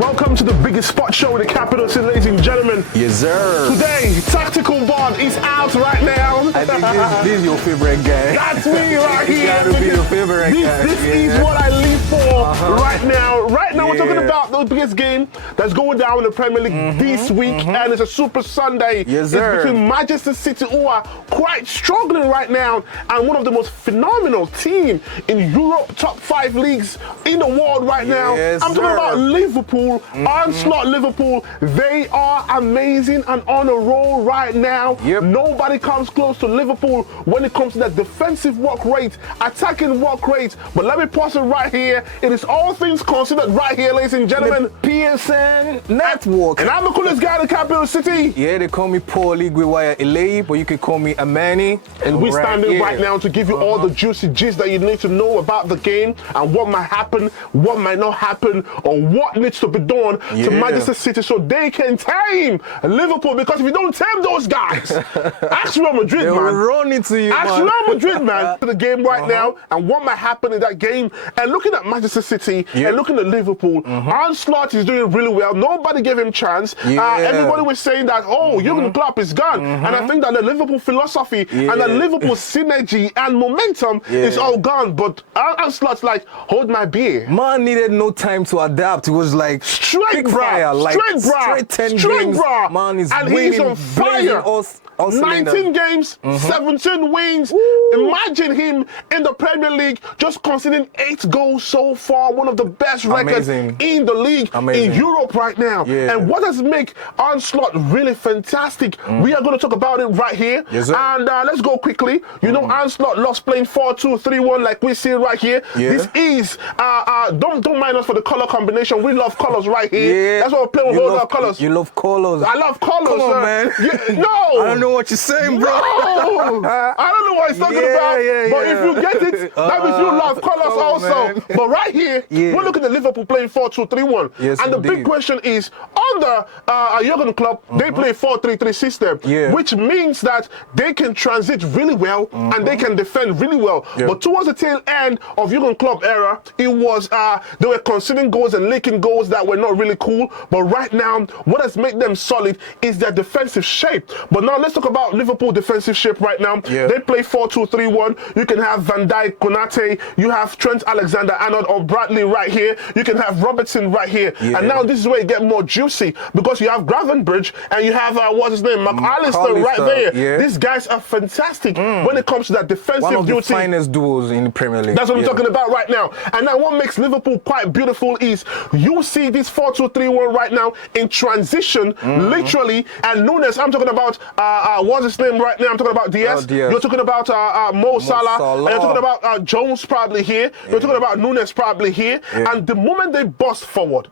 Welcome to the biggest sport show in the capital city, ladies and gentlemen. Yes, sir. Today, Tactical Board is out right now. I think this is your favorite guy. That's me right here. Gotta be your favorite guy. This is what I live for right now. Right now, we're talking about the biggest game that's going down in the Premier League this week, and it's a Super Sunday. Yes, sir. It's between Manchester City, who are quite struggling right now, and one of the most phenomenal team in Europe, top 5 leagues in the world right now. Yes, I'm talking about Liverpool, onslaught Liverpool. They are amazing and on a roll right now. Yep. Nobody comes close to Liverpool when it comes to that defensive work rate, attacking work rate. But let me pause it right here. It is all things considered right here, ladies and gentlemen. The PSN Network. And I'm the coolest guy in the capital city. Yeah, they call me Paul Igwewaya Elei, but you can call me Amani. And we're standing right now to give you all the juicy gist that you need to know about the game and what might happen, what might not happen, or what needs to be done to Manchester City so they can tame Liverpool. Because if you don't tame those guys, ask Real Madrid, They man. will run into you, Ask man. Real Madrid, man, to the game right now and what might happen in that game. And looking at Manchester City and looking at Liverpool, Onslaught is doing really well. Nobody gave him chance. Everybody was saying that, Jurgen Klopp is gone. And I think that the Liverpool philosophy and the Liverpool synergy and momentum is all gone. But Onslaught's like, hold my beer. Man needed no time to adapt. It was like Straight, fire, bro. like Straight 10 Straight, games. bro. Man is and winning, he's on fire. all 19 games, 17 wins. Imagine him in the Premier League just conceding 8 goals so far. One of the best records in the league in Europe right now. And what does make Onslaught really fantastic? We are going to talk about it right here. And let's go quickly. You know, Onslaught lost playing 4-2-3-1 like we see right here. This is, don't mind us for the color combination. We love colors right here. That's why we're playing with all our colors. You love colors. I love colors. Come on, man. No. I don't know what you're saying, bro. No. I don't know what he's talking about. But if you get it, that means you love colors also. Man. But right here, we're looking at Liverpool playing 4-2-3-1. And the big question is, under Jurgen Klopp, they play 4-3-3 system, which means that they can transit really well and they can defend really well. But towards the tail end of Jurgen Klopp era, it was they were conceding goals and leaking goals that were not really cool. But right now, what has made them solid is their defensive shape. But now let's talk about Liverpool defensive shape right now. They play 4-2-3-1. You can have Van Dijk, Konate, you have Trent Alexander-Arnold or Bradley right here. You can have Robertson right here. And now this is where it gets more juicy because you have Gravenberch and you have, what's his name, McAllister right there. These guys are fantastic when it comes to that defensive duty. One of the finest duos in the Premier League. That's what I'm talking about right now. And now what makes Liverpool quite beautiful is you see this 4-2-3-1 right now in transition, literally. And Nunes, I'm talking about, what's his name right now? I'm talking about Diaz. You're talking about Mo Salah. And you're talking about Jones probably here. You're talking about Nunes probably here. And the moment they bust forward,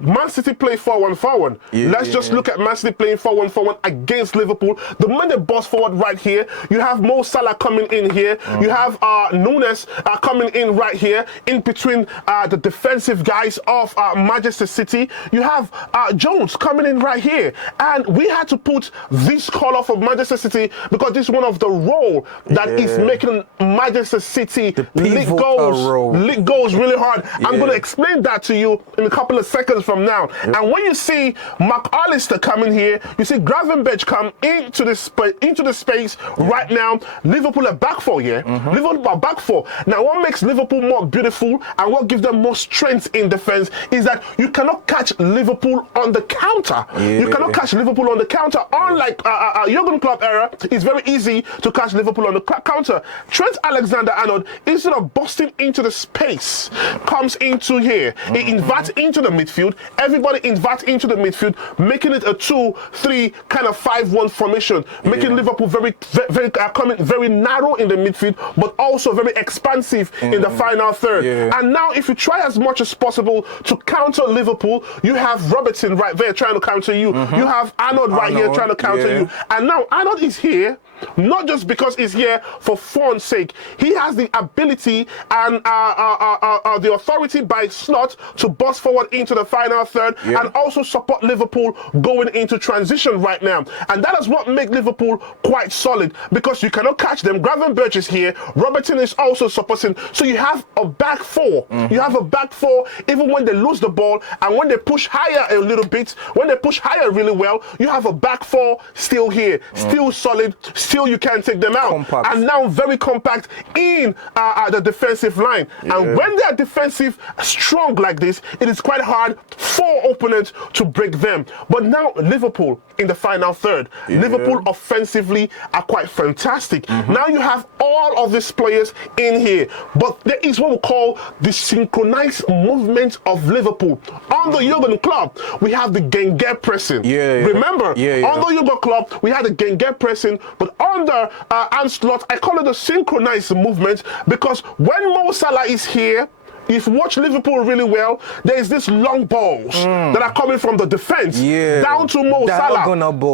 Man City play 4-1-4-1. Let's just look at Man City playing 4-1-4-1 against Liverpool. The moment they bust forward right here, you have Mo Salah coming in here. You have Nunes coming in right here, in between the defensive guys of Manchester City. You have Jones coming in right here. And we had to put this color for Manchester City because this is one of the role that is making Manchester City league goals really hard. I'm going to explain that to you in a couple of seconds from now. And when you see McAllister coming here, you see Gravenberch come into the space right now. Liverpool are back 4, Liverpool are back 4. Now, what makes Liverpool more beautiful and what gives them more strength in defense is that you cannot catch Liverpool on the counter. You cannot catch Liverpool on the counter. Unlike Jurgen Klopp era, it's very easy to catch Liverpool on the counter. Trent Alexander-Arnold, instead of busting into the space, comes into here. He inverts into the midfield. Everybody inverts into the midfield, making it a 2-3 kind of 5-1 formation, making Liverpool very narrow in the midfield, but also very expansive in the final third. And now, if you try as much as possible to counter Liverpool, you have Robertson right there trying to counter you. You have Arnold right here trying to counter you. And now Arnold is here not just because he's here for fun's sake. He has the ability and the authority by slot to bust forward into the final third and also support Liverpool going into transition right now. And that is what makes Liverpool quite solid, because you cannot catch them. Gravenberch is here. Robertson is also supporting. So you have a back four. You have a back four even when they lose the ball, and when they push higher a little bit, when they push higher really well, you have a back four still here, still solid, still you can take them out. Compact. And now very compact in the defensive line. And when they are defensive strong like this, it is quite hard for opponents to break them. But now Liverpool in the final third, Liverpool offensively are quite fantastic. Now you have all of these players in here, but there is what we call the synchronized movement of Liverpool. On the Jurgen Klopp, we have the Genge pressing. Remember, on the Jurgen Klopp, we had the Genge pressing, but under Anslot, I call it the synchronized movement, because when Mo Salah is here, if you watch Liverpool really well, there is this long balls that are coming from the defense down to Mo Salah.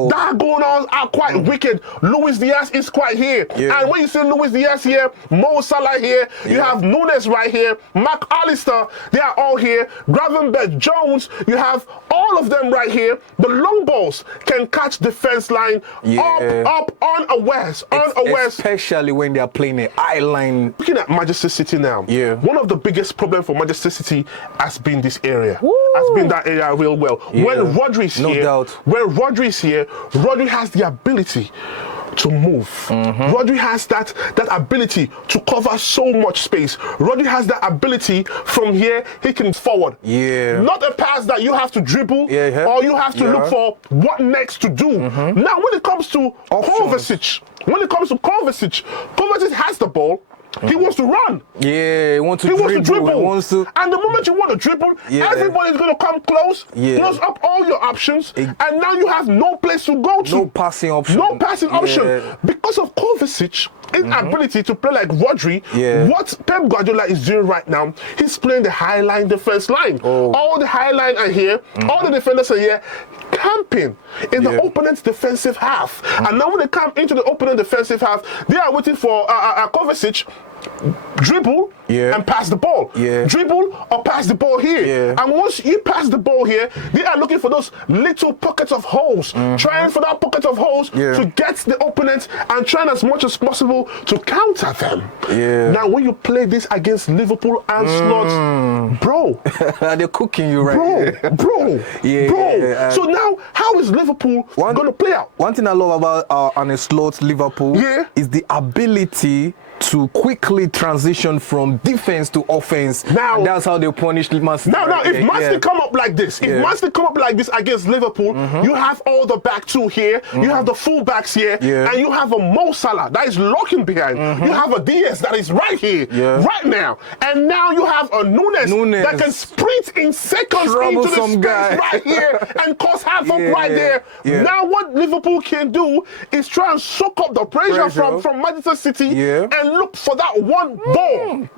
Diagonals are quite wicked. Luis Diaz is quite here. And when you see Luis Diaz here, Mo Salah here, you have Nunes right here, Mac Allister, they are all here. Gravenberch, Jones, you have all of them right here. The long balls can catch defense line up, unawares. Especially when they are playing an eye line. Looking at Manchester City now, one of the biggest problem for Manchester City has been this area. Has been that area real well. When Rodri is here, when Rodri is here, Rodri has the ability to move. Rodri has that ability to cover so much space. Rodri has that ability from here, he can forward. Not a pass that you have to dribble or you have to look for what next to do. Now when it comes to Kovacic, Kovacic has the ball. He wants to run. He wants to dribble. And the moment you want to dribble, everybody's going to come close, close up all your options, and now you have no place to go to. No passing option. No passing option. Because of Kovacic, his ability to play like Rodri, what Pep Guardiola is doing right now, he's playing the high line defense line. All the high line are here, all the defenders are here, camping in the opponent's defensive half. And now when they come into the opponent defensive half, they are waiting for Kovacic dribble and pass the ball. Dribble or pass the ball here. And once you pass the ball here, they are looking for those little pockets of holes, trying for that pocket of holes to get the opponent and trying as much as possible to counter them. Now when you play this against Liverpool and Slot, bro, they're cooking you right bro. So now how is Liverpool going to play out? One thing I love about an Slot Liverpool is the ability to quickly transition from defense to offense. Now, and that's how they punish Man City. Now, if Man City come up like this, against Liverpool, you have all the back two here, you have the full backs here, and you have a Mo Salah that is locking behind. You have a Diaz that is right here, right now, and now you have a Nunes that can sprint in seconds into the space right here and cause havoc right there. Now, what Liverpool can do is try and soak up the pressure from Manchester City and look for that one ball.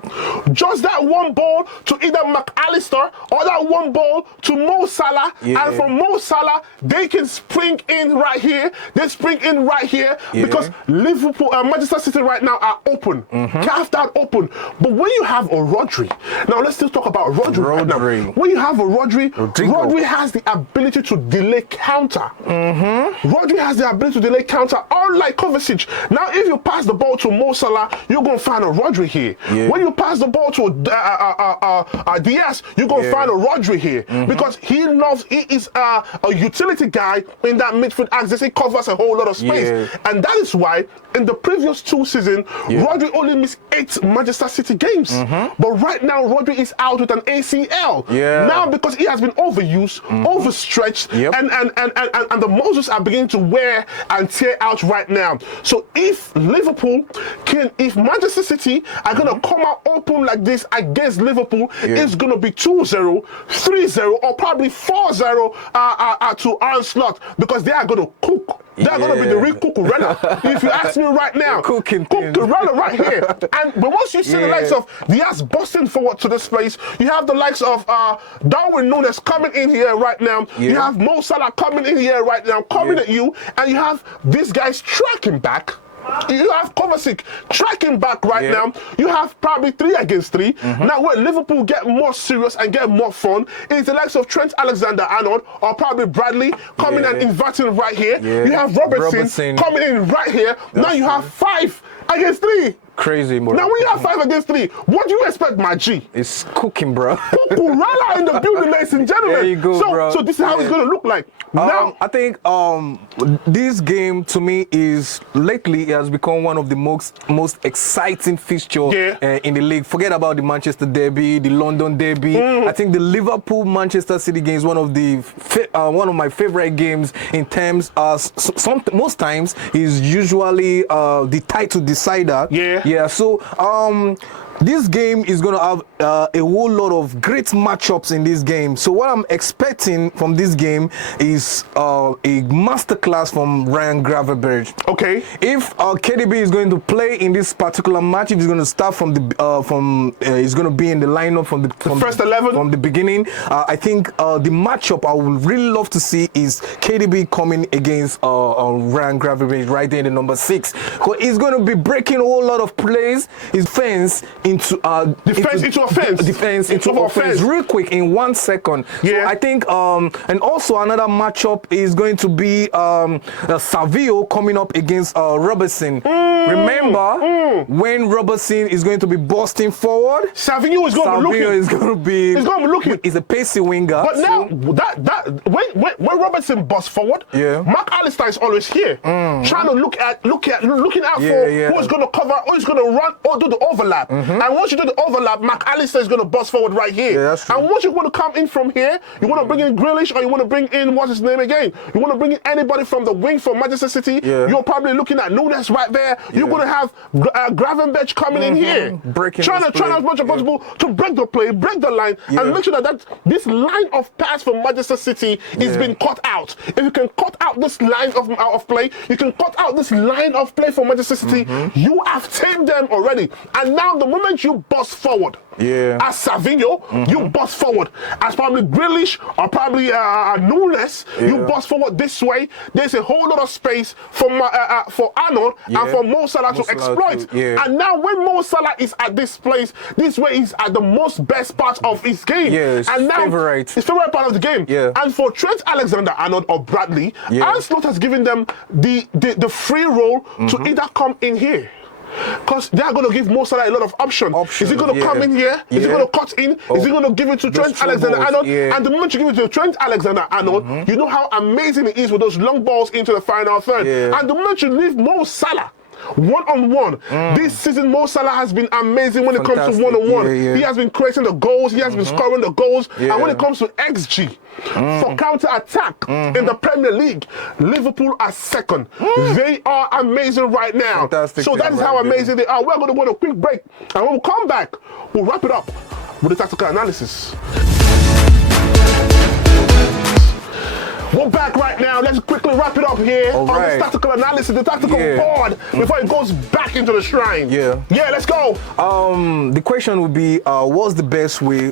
Just that one ball to either Mac Allister or that one ball to Mo Salah. And from Mo Salah, they can spring in right here. They spring in right here because Liverpool, Manchester City right now are open. Carved out open. But when you have a Rodri, now let's still talk about Rodri right now. When you have a Rodri has the ability to delay counter. Rodri has the ability to delay counter, unlike Kovacic. Now, if you pass the ball to Mo Salah, you're going to find a Rodri here. When you pass the ball to Diaz, you're going to find a Rodri here because he is a utility guy in that midfield axis. He covers a whole lot of space. And that is why in the previous 2 seasons, Rodri only missed 8 Manchester City games. But right now, Rodri is out with an ACL. Now, because he has been overused, overstretched, and the muscles are beginning to wear and tear out right now. So if Liverpool if Manchester City are going to come out open like this against Liverpool, it's going to be 2-0, 3-0, or probably 4-0 to Anslot because they are going to cook. They're going to be the real Cucurella. If you ask me right now, Cucurella right here. But once you see the likes of Diaz busting forward to this place, you have the likes of Darwin Nunes coming in here right now. You have Mo Salah coming in here right now, coming at you, and you have these guys tracking back. You have Kovacic tracking back right now. You have probably 3 against 3. Now, where Liverpool get more serious and get more fun is the likes of Trent Alexander-Arnold or probably Bradley coming and inverting right here. You have Robertson coming in right here. Now you have 5 against 3. Crazy, bro. Now when you have 5 against 3, what do you expect, my G? It's cooking, bro. Kukurala in the building, ladies and gentlemen. There you go, bro. So this is how it's going to look like. Now, I think this game to me is lately it has become one of the most exciting fixtures in the league. Forget about the Manchester Derby, the London Derby. I think the Liverpool Manchester City game is one of my favorite games in terms of most times is usually the title decider. Yeah, so this game is going to have a whole lot of great matchups in this game. So what I'm expecting from this game is a masterclass from Ryan Gravenberch. Okay. If KDB is going to play in this particular match, if he's going to start from he's going to be in the lineup from the first 11 from the beginning. I think the matchup I would really love to see is KDB coming against Ryan Gravenberch right there in the number 6. Because he's going to be breaking a whole lot of plays. His fence into defense into offense. Defense into offense real quick in 1 second. So I think and also another matchup is going to be Savio coming up against Robertson. Remember when Robertson is going to be busting forward? Savio is going to be looking. Is going to be. He's going to be looking. He's a pacey winger. But now when Robertson busts forward, Mark Alistair is always here, trying to looking out for who's going to cover, who's going to run or do the overlap. And once you do the overlap, Mark Alistair is going to bust forward right here. And once you want to come in from here, you want to bring in Grealish or you want to bring in, what's his name again? You want to bring in anybody from the wing from Manchester City. You're probably looking at Nunes right there. You're going to have Gravenberch coming in here. Trying as much as possible to break the play, break the line, and make sure that this line of pass from Manchester City is being cut out. If you can cut out this line of play, you can cut out this line of play for Manchester City, you have tamed them already. And now the moment you bust forward as Savinho, you bust forward as probably Grealish or probably Nunes, you bust forward this way. There's a whole lot of space for Arnold and for Mo Salah to exploit. And now when Mo Salah is at this place, this way he's at the most best part of his game. And now his favorite part of the game. And for Trent Alexander-Arnold or Bradley, Ancelotti has given them the free roll to either come in here. Because they are going to give Mo Salah a lot of options. Is he going to come in here? Is he going to cut in? Is he going to give it to Trent Alexander-Arnold? And the moment you give it to Trent Alexander-Arnold, you know how amazing it is with those long balls into the final third. And the moment you leave Mo Salah one-on-one, this season Mo Salah has been amazing when it comes to one-on-one. He has been creating the goals, he has been scoring the goals, and when it comes to XG for counter-attack in the Premier League, Liverpool are second. They are amazing right now. So that is how amazing they are. We're going to go on a quick break, and when we come back, we'll wrap it up with the tactical analysis. We're back right now. Let's quickly wrap it up here on the tactical analysis, the tactical board, before it goes back into the shrine. Let's go. The question would be, what's the best way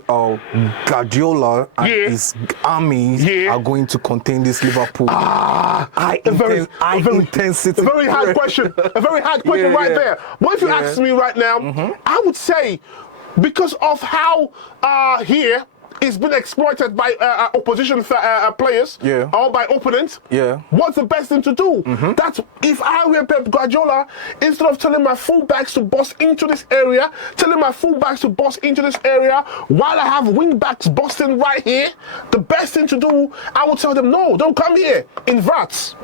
Guardiola and his army are going to contain this Liverpool? Intensity. A very hard question. A very hard question right there. But if you ask me right now, I would say because of how here it's been exploited by opposition players or by opponents. What's the best thing to do? That's if I were Pep Guardiola, instead of telling my fullbacks to bust into this area, while I have wing backs busting right here, the best thing to do, I would tell them, no, don't come here. Invert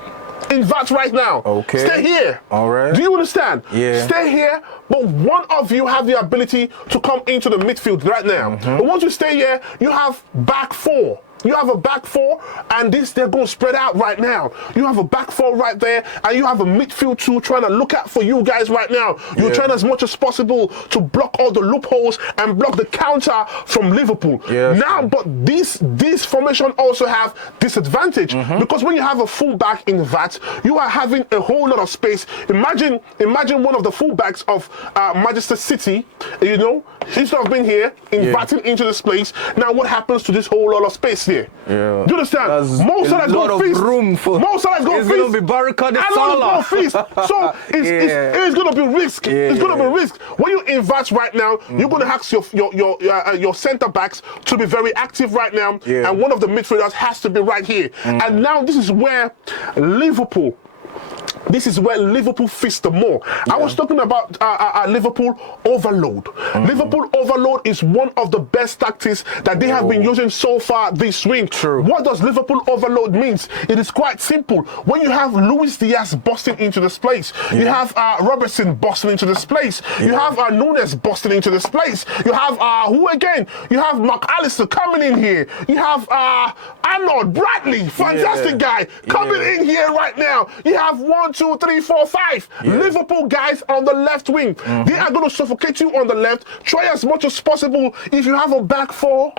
right now. Stay here. Do you understand? Stay here, but one of you have the ability to come into the midfield right now. And once you stay here, you have back 4. You have a back 4, and they're going to spread out right now. You have a back 4 right there, and you have a midfield 2 trying to look out for you guys right now. You're trying as much as possible to block all the loopholes and block the counter from Liverpool. Now, but these formation also have disadvantage because when you have a fullback in that, you are having a whole lot of space. Imagine one of the fullbacks of Manchester City, instead of being here, inverting into this place. Now, what happens to this whole lot of space? there. Yeah. Do you understand? Mo Salah's lot going of to feast. room for. Mo Salah's going to feast. It's going to be barricaded Salah. Feast. So it's going to be risk. It's going to be risk. When you invest right now, you're going to ask your centre backs to be very active right now, and one of the midfielders has to be right here. And now this is where Liverpool feast the more. I was talking about Liverpool overload. Liverpool overload is one of the best tactics that they have been using so far this week. True. What does Liverpool overload means? It is quite simple. When you have Luis Diaz busting into this place, you have Robertson busting into this place, you have Nunes busting into this place, you have who again? You have McAllister coming in here. You have Arnold Bradley, fantastic guy, coming in here right now. You have 1, 2, 3, 4, 5 Liverpool guys on the left wing. They are going to suffocate you on the left. Try as much as possible. If you have a back four,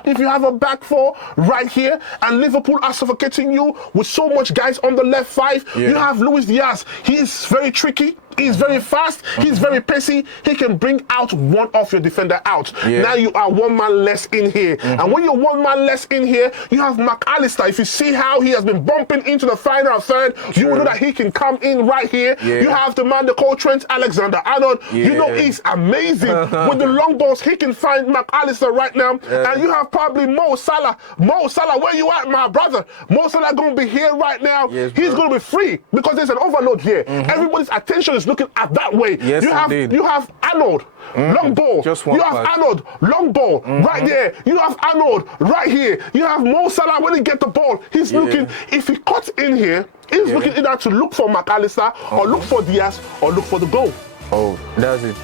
right here, and Liverpool are suffocating you with so much guys on the left 5, you have Luis Diaz. He is very tricky. He's very fast. He's very pacey. He can bring out one of your defender out. Now you are one man less in here. And when you're one man less in here, you have McAllister. If you see how he has been bumping into the final third, you will know that he can come in right here. You have the man they call Trent Alexander-Arnold. You know he's amazing. With the long balls, he can find McAllister right now. And you have probably Mo Salah. Mo Salah, where you at, my brother? Mo Salah going to be here right now. He's going to be free because there's an overload here. Everybody's attention is looking at that way. You have Arnold, long ball. You have Arnold, long ball, right there. You have Arnold, right here. You have Mo Salah when he get the ball. He's looking, if he cuts in here, he's looking either to look for McAllister or look for Diaz or look for the goal. Oh, that's it.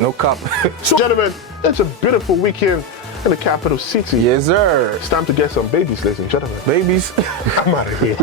No cap. So, gentlemen, it's a beautiful weekend in the capital city. Yes, sir. It's time to get some babies, ladies and gentlemen. Babies. I'm out of here.